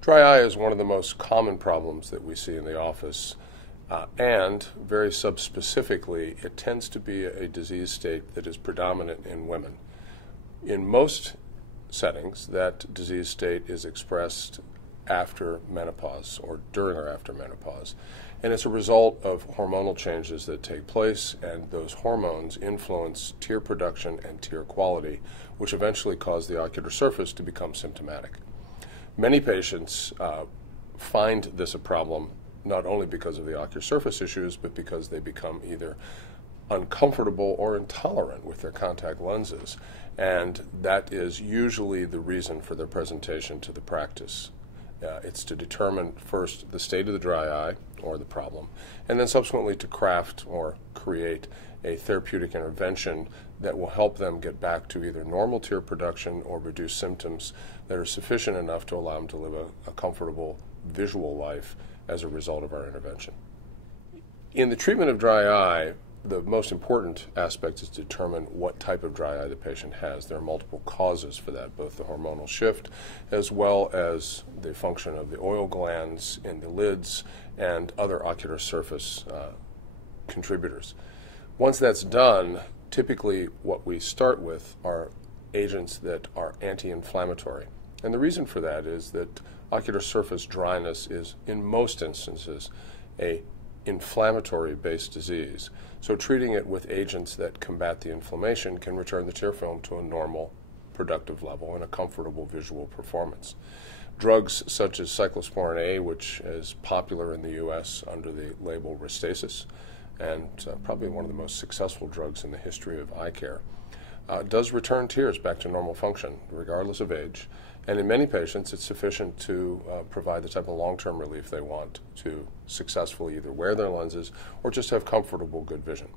Dry eye is one of the most common problems that we see in the office, and very subspecifically, it tends to be a disease state that is predominant in women. In most settings, that disease state is expressed after menopause or during or after menopause. And it's a result of hormonal changes that take place, and those hormones influence tear production and tear quality, which eventually cause the ocular surface to become symptomatic. Many patients find this a problem not only because of the ocular surface issues, but because they become either uncomfortable or intolerant with their contact lenses, and that is usually the reason for their presentation to the practice. It's to determine first the state of the dry eye or the problem, and then subsequently to craft or create a therapeutic intervention that will help them get back to either normal tear production or reduce symptoms that are sufficient enough to allow them to live a comfortable visual life as a result of our intervention. In the treatment of dry eye, the most important aspect is to determine what type of dry eye the patient has. There are multiple causes for that, both the hormonal shift as well as the function of the oil glands in the lids and other ocular surface contributors. Once that's done, typically what we start with are agents that are anti-inflammatory. And the reason for that is that ocular surface dryness is, in most instances, a inflammatory-based disease. So treating it with agents that combat the inflammation can return the tear film to a normal, productive level and a comfortable visual performance. Drugs such as cyclosporin A, which is popular in the U.S. under the label Restasis, and probably one of the most successful drugs in the history of eye care, does return tears back to normal function, regardless of age. And in many patients, it's sufficient to provide the type of long-term relief they want to successfully either wear their lenses or just have comfortable, good vision.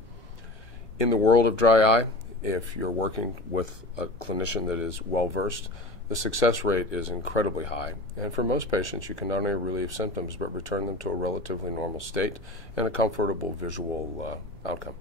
In the world of dry eye, if you're working with a clinician that is well-versed, the success rate is incredibly high. And for most patients, you can not only relieve symptoms, but return them to a relatively normal state and a comfortable visual outcome.